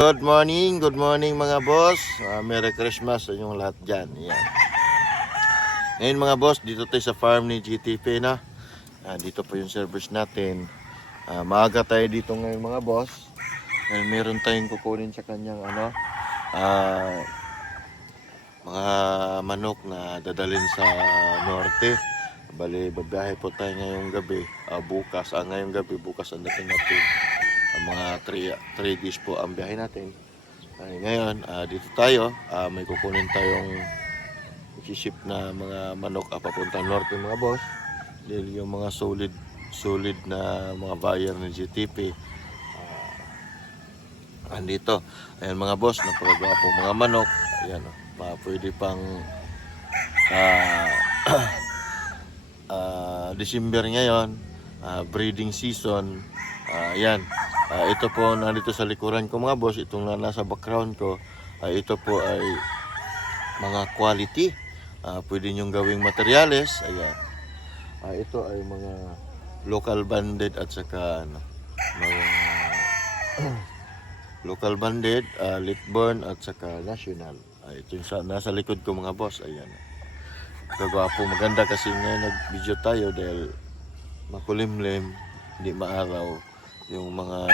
Good morning mga boss. Merry Christmas sa inyong lahat dyan. Yan. Ngayon mga boss, dito tayo sa farm ni GTP na. Dito po yung service natin. Maaga tayo dito ngayon mga boss. Meron tayong kukunin sa kanyang mga manok na dadalhin sa norte. Bali, babiyahe po tayo ngayong gabi. Ngayong gabi, bukas ang dating natin. Mga 3 days po ang biyahe natin. Ngayon, dito tayo. May kukunin tayong isiship na mga manok papunta norte mga boss. Dahil yung mga solid na mga buyer ng GTP andito. Ayan mga boss, napakagwapong mga manok. Ayan, pwede pang December ngayon, breeding season. Ayan. Ito po nandito sa likuran ko mga boss, itong nasa background ko, ito po ay mga quality. Pwede nyong gawing materyales. Ayan. Ito ay mga local banded at saka mga local banded, Litburn at saka national. Ito yung nasa likod ko mga boss. Ayan. Kagwapo, maganda kasi ngayon nag-video tayo dahil makulimlim, hindi maaraw. Yung mga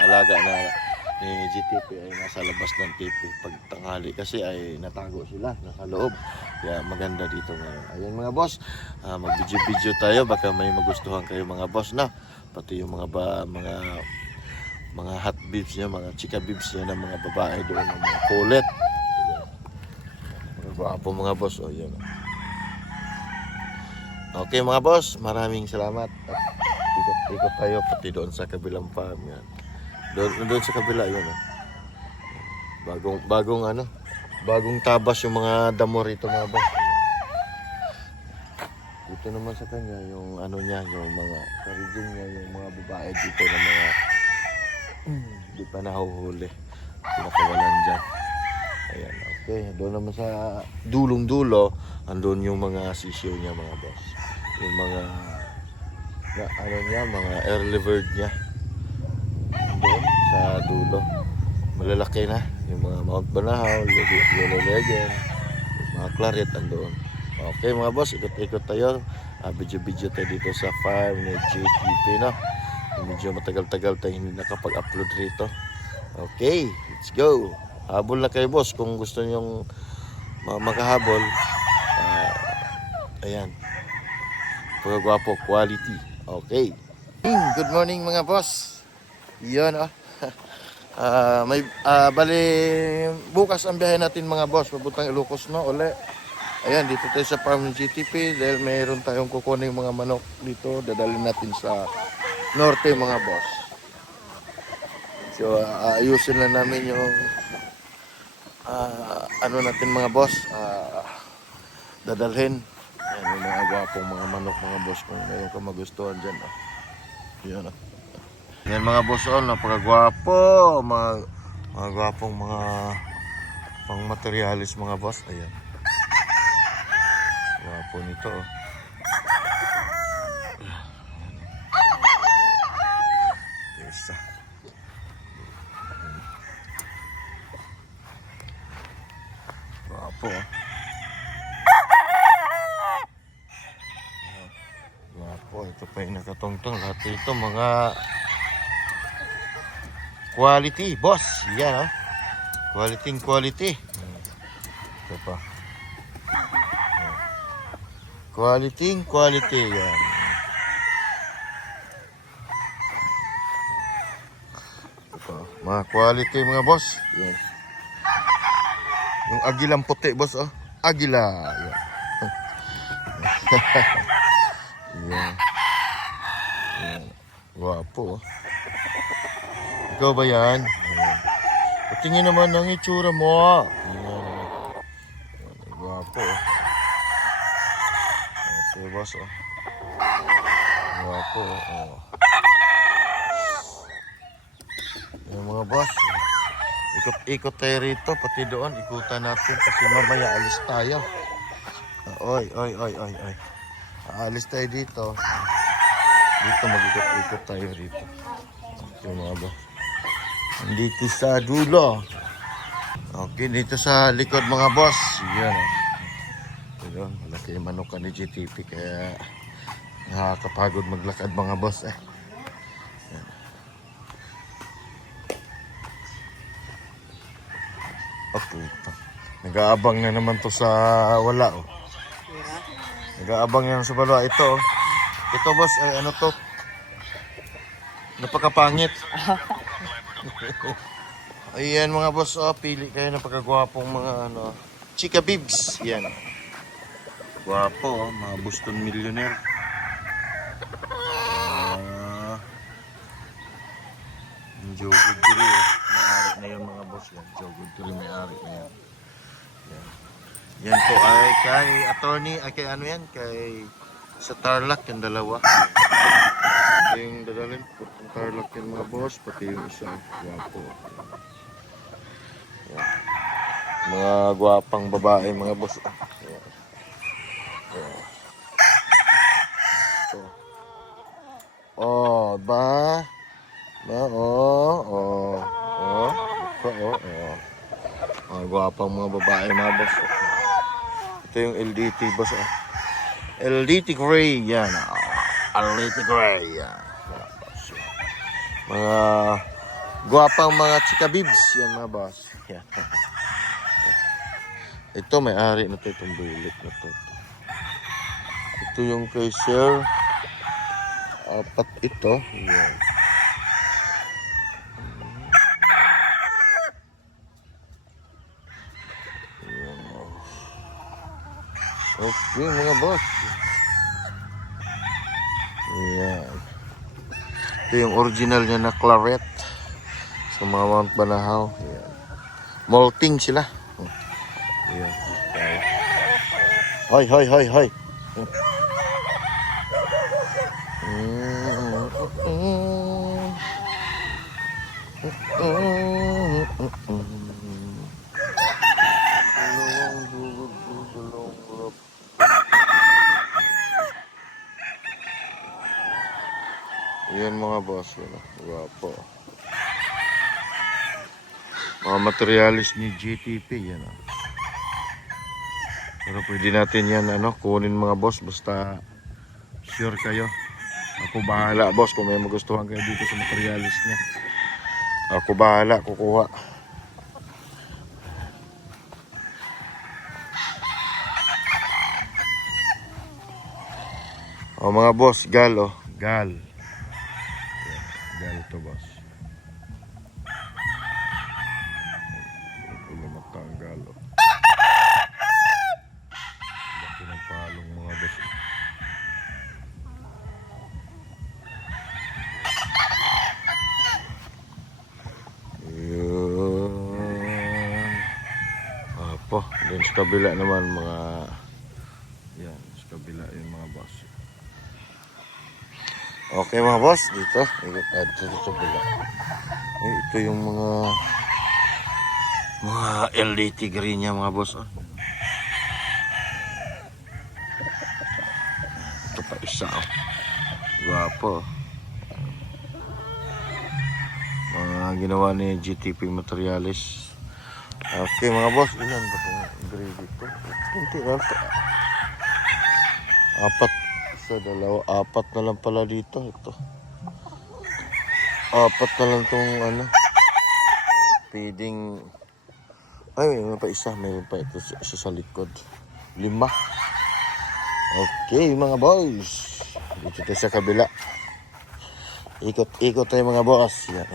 alaga na ni GTP ay nasa labas ng TV pag tanghali kasi ay natago sila nasa loob. Kaya maganda dito ngayon. Ayan mga boss, mag-video tayo, baka may magustuhan kayo mga boss na. Pati yung mga hot bibs niya, mga chika bibs niya ng mga babae doon, ng mga kulit. Mga gwapo mga boss. Ayan. Okay mga boss, maraming salamat. Ikot tayo pati doon sa kabilang farm yan. Doon sa kabila yun. Bagong tabas yung mga damo rito mga boss. Dito naman sa kanya yung yung mga karigin niya, yung mga babae dito na mga hindi pa nahuhuli. Pinakawalan dyan. Ayan, okay. Doon naman sa dulong-dulo, andun yung mga sisiyo niya mga boss. Yung mga mga early bird niya doon sa dulo, malalaki na yung mga Mount Banahaw, Yellow Legend, mga claret andoon. Okay mga boss, ikot-ikot tayo, video tayo dito sa farm ni GTP na. Medyo matagal-tagal tayo hindi nakapag-upload rito. Okay, let's go. Habol na kayo boss kung gusto nyong makahabol. Ayan, pagkagwapo, quality. Okay. Good morning mga boss. Yan bali bukas ang biyahe natin mga boss, papuntang Ilocos no uli. Ayan, dito tayo sa farm ng GTP dahil mayroon tayong kukunin mga manok dito, dadalhin natin sa norte mga boss. So ayusin na namin yung natin mga boss, dadalhin. Ayan, yung mga gwapong mga manok mga boss, kung mayroon ka magustuhan dyan. Yan yan mga boss, napakagwapo. Mga gwapong mga pang materialis mga boss. Ayan, gwapo nito Isa. Gwapo ito pa yung nakatongtong. Lahat ito mga quality boss. Yan quality. Ito pa quality yan. Ito pa, mga quality mga boss. Yan. Yung agilang puti boss. Agila yan. Yan. Wapo. Ikaw ba yan? Patingin naman ng itsura mo. Wapo. Okay boss. Wapo. Yung mga boss, ikot tayo rito, pati doon ikutan natin kasi mamaya alis tayo. Oy. Aalis tayo dito. Dito mag-ikot-ikot tayo rito. Okay mga boss. Dito sa dulo. Okay, dito sa likod mga boss. Yan. Ito, malaki yung manukan ni GTP kaya nakakapagod maglakad mga boss eh. Yan. Okay. Nag-aabang na naman to sa wala oh. Nag-aabang yan sa wala. Ito oh. Ito boss, ay ano to? Napakapangit. Ayan mga boss, oh, pili kayo ng pagkagwapong mga ano, chika bibs. Yan. Gwapo, oh, mga Boston Millionaire. Jogod diri, oh. May-ari na yung mga boss yan. Jogod diri, may-ari na yan. Yan. Yan po ay kay attorney, ay kay ano yan, kay sa Tarlac yung dalawa. Yung dadalhin po yung Tarlac yung mga boss, pati yung isa. Gwapo. Yan. Mga gwapang babae mga boss. Yan. Yan. So. Oh, ba? Ba? Oh. Mga gwapang mga babae mga boss. Ito yung LDT boss. LDT Gray, yan. LDT Gray, yan. Mga gwapang mga chikabibs, yan mga boss. Yan. Ito may-ari na ito, itong bulik na ito. Ito yung kay Sir. Apat ito. Yan. Okay mga boss. Ayan. Ito yung original niya na claret. Sa mga Mount Banahaw. Ayan. Molting sila. Ayan. Okay. Hoy. Yan mga boss, yun. Wapo. Mga materialis ni GTP, yan. Pero pwede natin yan, kunin mga boss, basta sure kayo. Ako bahala, boss, kung may magustuhan kayo dito sa materialis niya. Ako bahala, kukuha. O mga boss, gal. Gal to boss. Ito lumata ang gal Laki ng palong mga boss. Yun. Apo, dun sa kabila naman mga yan, sa kabila yung mga boss. Okay mga boss, dito sa kabila. Ay, ito yung mga LDT green niya mga boss. Ito pa isa. Gwapo. Mga ginawa ni GTP Materialis. Okay mga boss, ilan ba itong grade dito? Kunti lang ito. Apat na lang pala dito. Ito. Apat na lang itong feeding. Ay, mayroon pa isa. Mayroon pa ito isa sa likod. 5. Okay mga boys. Dito tayo sa kabila. Ikot tayo mga boss. Yan.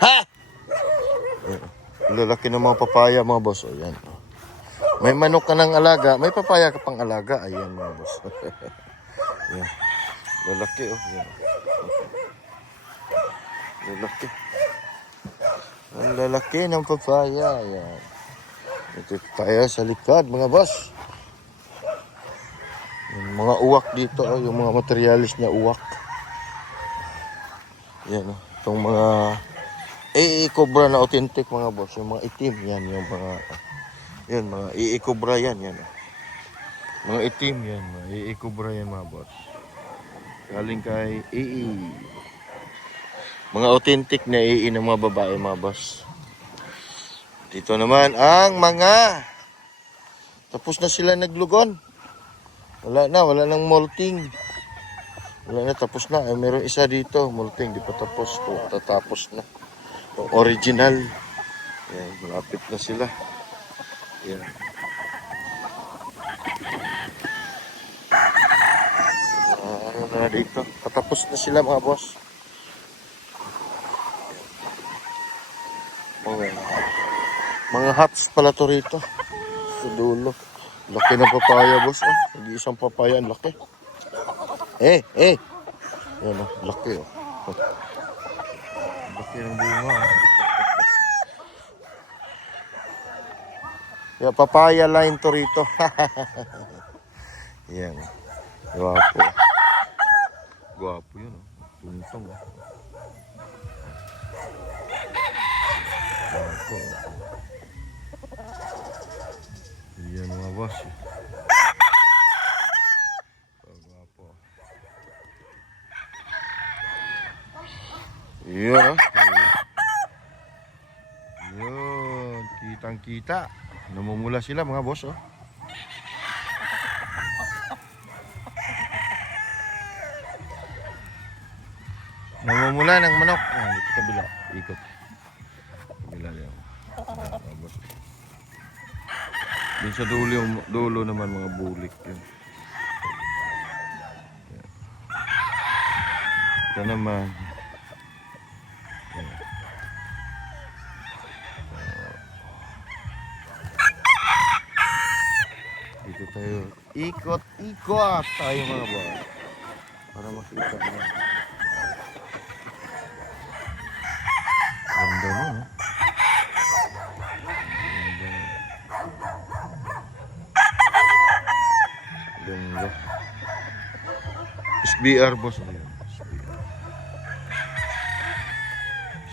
Ha! Lalaki ng mga papaya mga boss. Ayan. May manok ka ng alaga. May papaya ka pang alaga. Ayan mga boss. Ayan. Lalaki oh. Ayan. Lalaki. Ang lalaki ng papaya. Ayan. Ito tayo sa likod mga boss. Yung mga uwak dito. Yung mga materialis niya uwak. Ayan oh. Itong mga cobra na authentic mga boss. Yung mga itim. Yan yung mga mga cobra yan. Mga itim yan. Mga cobra yan mga boss. Galing kay EE. Mga authentic na EE ng mga babae, mga boss. Dito naman ang mga tapos na sila naglugon. Wala nang molting. Wala na, tapos na. Ay, meron isa dito, molting, di pa tapos. O, tatapos na. O, original. Yan, malapit na sila. Yan. Ano na dito? Patapos na sila, mga boss. Mga hats pala to rito. Sa dulo. Laki ng papaya, boss. Oh. Nag-iisang papaya, ang laki. Yan, oh. Laki, oh. Laki ng bunga, oh. Yan, papaya line to rito. Yan. Gwapo. Gwapo yun, oh. Tuntong, oh. Gwapo. Yan, mga boss. Gwapo. Yan, oh. Yun. Kitang-kita. Namumula sila, mga boss, oh. Namumula ng manok. Ah, dito kabila. Ikot. Kabila yan. Mga boss. Din sa dulo naman mga bulik yun. Ito naman. Dito tayo. Ikot tayo, mga boss. Para makita mo. Ganda mo, no? Ganda. SBR, boss. Ayan.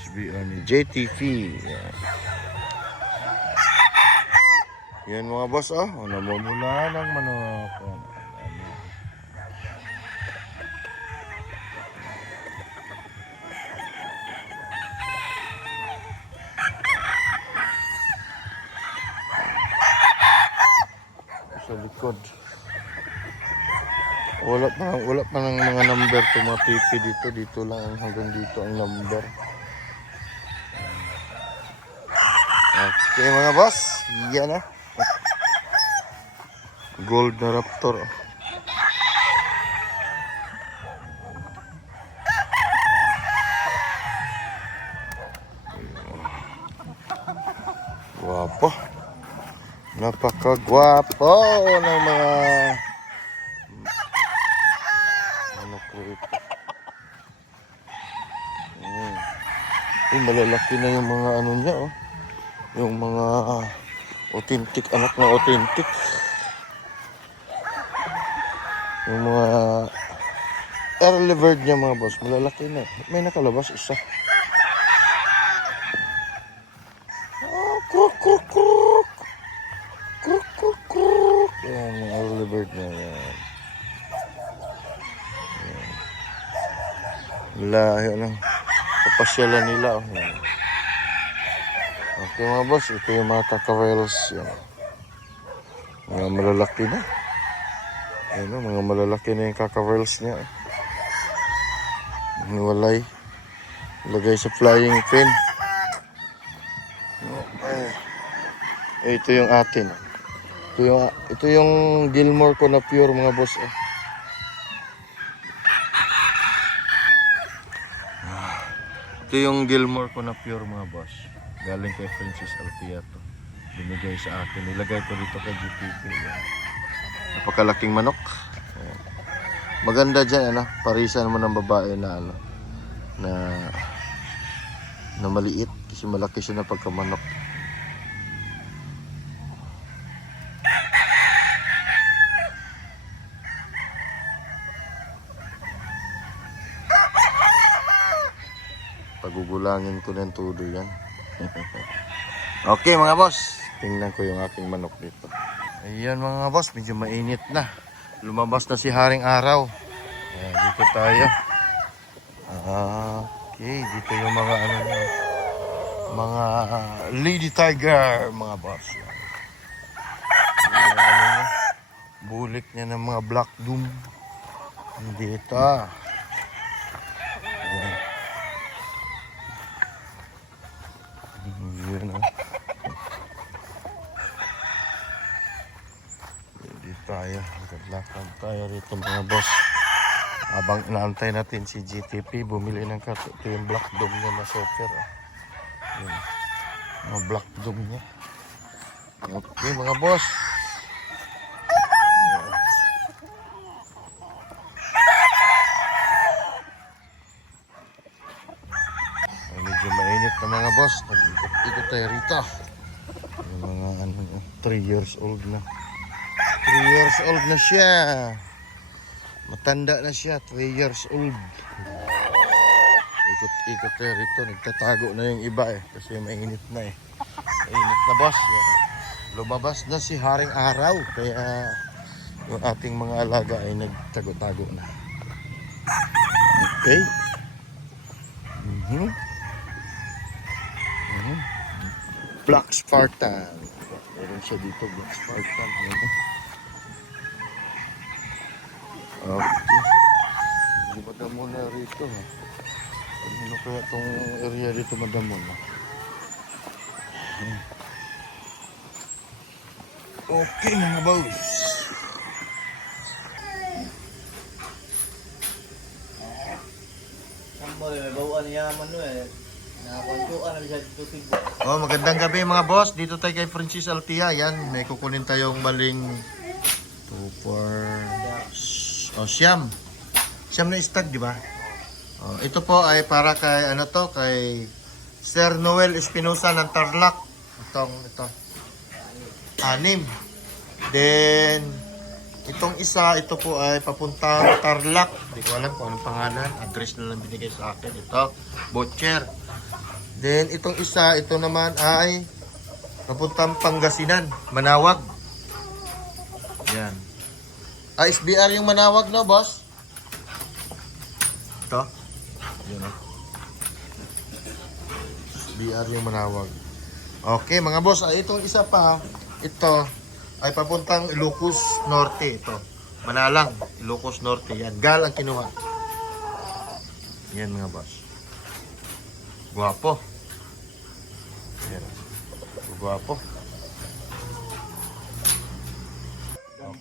SBR ni JTV. Yan. Yan, mga boss, oh. Namumula ng manok. Sa likod. Wala pa ng mga number to mga PP dito. Dito lang, hanggang dito ang number. Okay, mga boss. Yan na. Gold na raptor. Guwapo. Napakagwapo ng mga ano ko ito. Malalaki na yung mga ano niya, oh. Yung mga authentic, anak na authentic. Yung mga early bird niya, mga boss, malalaki na. May nakalabas isa. Oh, kruk, kruk, kruk. Kruk, kruk, kruk. Yan, yung early bird niya. Yan. Lahi, ano. Papasyalan nila. Oh. Yan. Okay, mga boss, ito yung mga cacaverals. Yan. Mga malalaki na. Ayan, mga malalaki na yung cacaverals niya. Niwalay. Lagay sa flying pin. Ito yung atin. Ito yung Gilmore ko na pure, mga boss. Ito yung Gilmore ko na pure, mga boss. Galing kay Francis Alpiato. Binigay sa akin. Nilagay ko dito kay GTP. Napakalaking manok. Ayan. Maganda dyan, ano? Parisa naman ng babae na, ano, na maliit. Kasi malaki siya na pagkamanok. Pagugulangin ko ng todo yan. Okay, mga boss. Tingnan ko yung aking manok dito. Ayan, mga boss, medyo mainit na. Lumabas na si Haring Araw. Ayan, dito tayo. Okay, dito yung mga ano nyo. Mga lady tiger, mga boss. Yan. Yung ano nyo, bulik niya ng mga black doom. Dito. Ayan. Yun, oh. Dito tayo. Maglakad tayo rito mga boss. Habang inaantay natin si GTP, bumili ng kato. Ito yung black dome niya na sofer. Yun. Mga black dome niya. Okay mga boss. Ay, medyo mainit na mga boss. Nag-ikot tayo rito. Yung mga ano, 3 years old na. 3 years old na siya. Matanda na siya, 3 years old. Ikot-ikot tayo rito. Nagtatago na yung iba kasi mainit na Mainit na boss. Lumabas na si Haring Araw. Kaya yung ating mga alaga ay nagtago-tago na. Okay. Black Spartan. Meron siya dito, Black Spartan. Okay. Hindi madamo na rito. Ano kaya itong area dito madamo na? Okay mga boss. Oh, magandang gabi mga boss. Dito tayo kay Francis Altia. Yan, may kukunin tayong maling 2, 4 Siyam. Siyam na stag, di ba? Oh, ito po ay para kay ano to, kay Sir Noel Espinosa ng Tarlac. Ito. 6. Then itong isa, ito po ay papuntang Tarlac. Hindi ko alam kung anong pangalan. Address na lang binigay sa akin. Ito, Butcher. Then itong isa, ito naman ay papuntang Pangasinan, Manawag. Yan. SBR yung Manawag, no, boss? Ito. Yan, no? SBR yung Manawag. Okay, mga boss. Itong isa pa, ito ay papuntang Ilocos Norte. Ito. Manalang, Ilocos Norte. Yan. Gal ang kinuha. Yan, mga boss. Guwapo. Yan. Guwapo.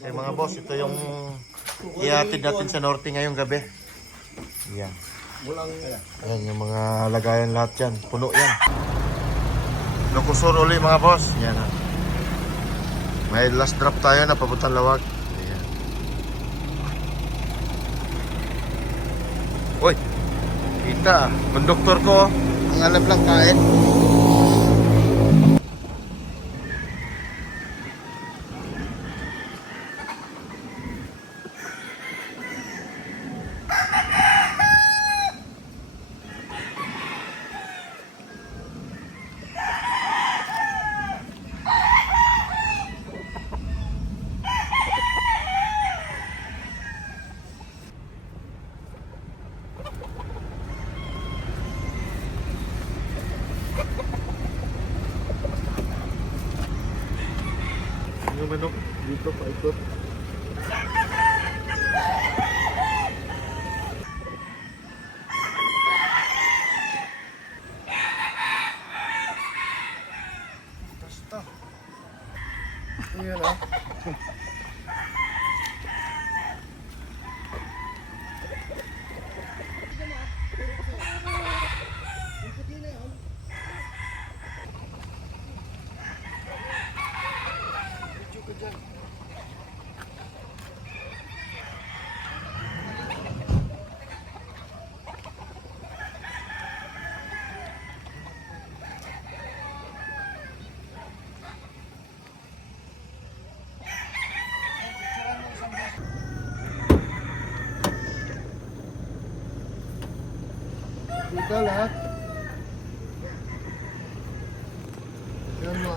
Okay mga boss, ito yung ihatid natin sa norte ngayong gabi. Yan. Yan yung mga lagayan lahat yan. Puno yan. Locosur uli mga boss. Yan. May last drop tayo na papuntang Lawag. Yan. Uy! Kita. Konduktor ko. Ang alam lang kain. Yung manok dito pa ikot. Basta. Ayan ah. Dito lahat. Yan mo.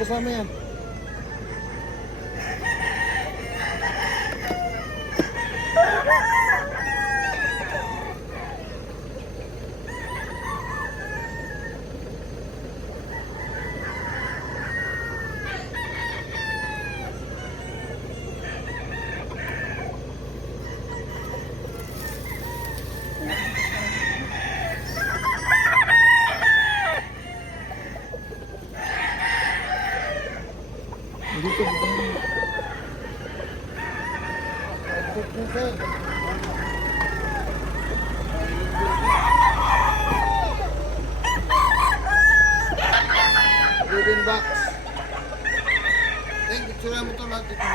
kasama yan. Dito, dito. Golden box. Thank you. Tsura mo ito lahat dito.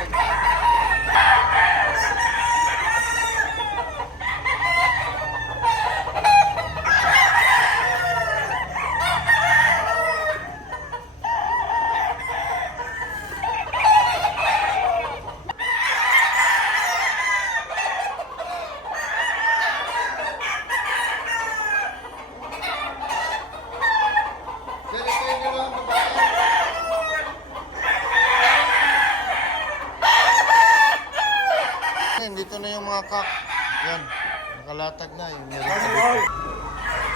Dito na yung mga kak. Yan. Nakalatag na yung meron pa dito.